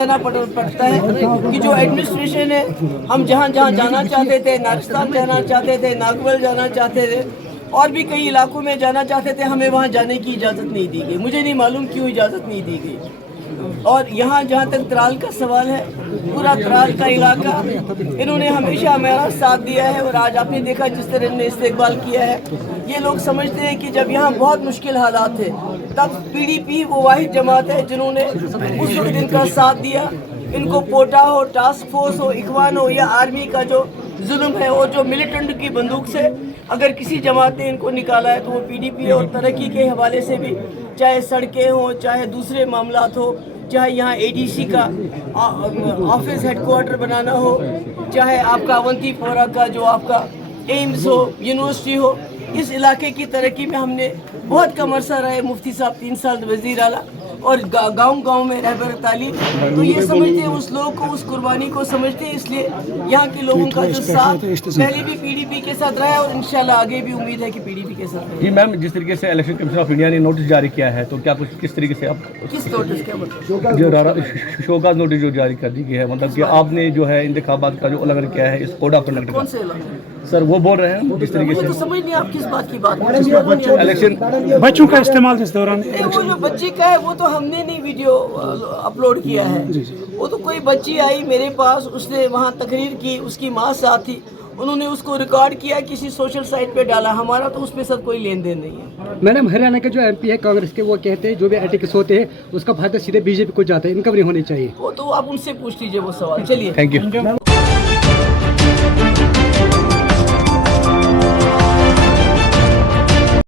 पड़ता है कि जो एडमिनिस्ट्रेशन है, हम जहाँ जहाँ जाना चाहते थे, नागिस्तान जाना चाहते थे, नागवल जाना चाहते थे और भी कई इलाकों में जाना चाहते थे, हमें वहाँ जाने की इजाज़त नहीं दी गई। मुझे नहीं मालूम क्यों इजाज़त नहीं दी गई। और यहाँ जहाँ तक त्राल का सवाल है, पूरा त्राल का इलाका इन्होंने हमेशा हमारा साथ दिया है और आज आपने देखा जिस तरह इन्होंने इस्तेकबाल किया है। ये लोग समझते हैं कि जब यहाँ बहुत मुश्किल हालात थे तब पीडीपी वो वाहिद जमात है जिन्होंने उस वक्त इनका साथ दिया। इनको पोटा हो, टास्क फोर्स हो, इखवान हो या आर्मी का जो जुल्म है, वो जो मिलिटेंट की बंदूक से अगर किसी जमात ने इनको निकाला है तो वो पीडीपी है। और तरक्की के हवाले से भी, चाहे सड़कें हों, चाहे दूसरे मामलात हो, चाहे यहाँ एडीसी का ऑफिस हेडक्वार्टर बनाना हो, चाहे आपका अवंतीपोरा का जो आपका एम्स हो, यूनिवर्सिटी हो, इस इलाके की तरक्की में हमने बहुत कम अरसा रहे। मुफ्ती साहब 3 साल वज़ीर आला और गांव-गांव में रहबर तालीम, तो ये समझते हैं उस लोग को, उस कुर्बानी को समझते हैं। इसलिए यहाँ के लोगों का जो साथ पहले भी पीडीपी के साथ रहा है और इंशाल्लाह आगे भी उम्मीद है कि पीडीपी के साथ रहेगा। जी मैम, जिस तरीके से इलेक्शन कमीशन ऑफ इंडिया ने नोटिस जारी किया है, तो क्या कुछ किस तरीके से आप किस नोटिस क्या मतलब जो शोकाज नोटिस जो जारी कर दी गई है, मतलब कि आपने जो है इंतखाबात का जो उल्लंघन किया है इस कोड ऑफ कंडक्ट कौन का, से सर वो बोल रहे हैं जिस तरीके वो तो से समझ नहीं आप किस बात की बात कर रहे हैं। इलेक्शन बच्चों का इस्तेमाल इस दौरान वो जो बच्ची का है वो तो हमने नहीं वीडियो अपलोड किया है। वो तो कोई बच्ची आई मेरे पास, उसने वहाँ तकरीर की, उसकी माँ साथ थी, उन्होंने उसको रिकॉर्ड किया, किसी सोशल साइट पे डाला। हमारा तो उसमें सर कोई लेन देन नहीं है। मैडम, हरियाणा के जो एमपी है कांग्रेस के, वो कहते हैं जो भी एटिक्स होते हैं उसका फायदा सीधे बीजेपी को जाता है, इनकम नहीं होनी चाहिए। वो तो आप उनसे पूछ लीजिए वो सवाल। चलिए, थैंक यू।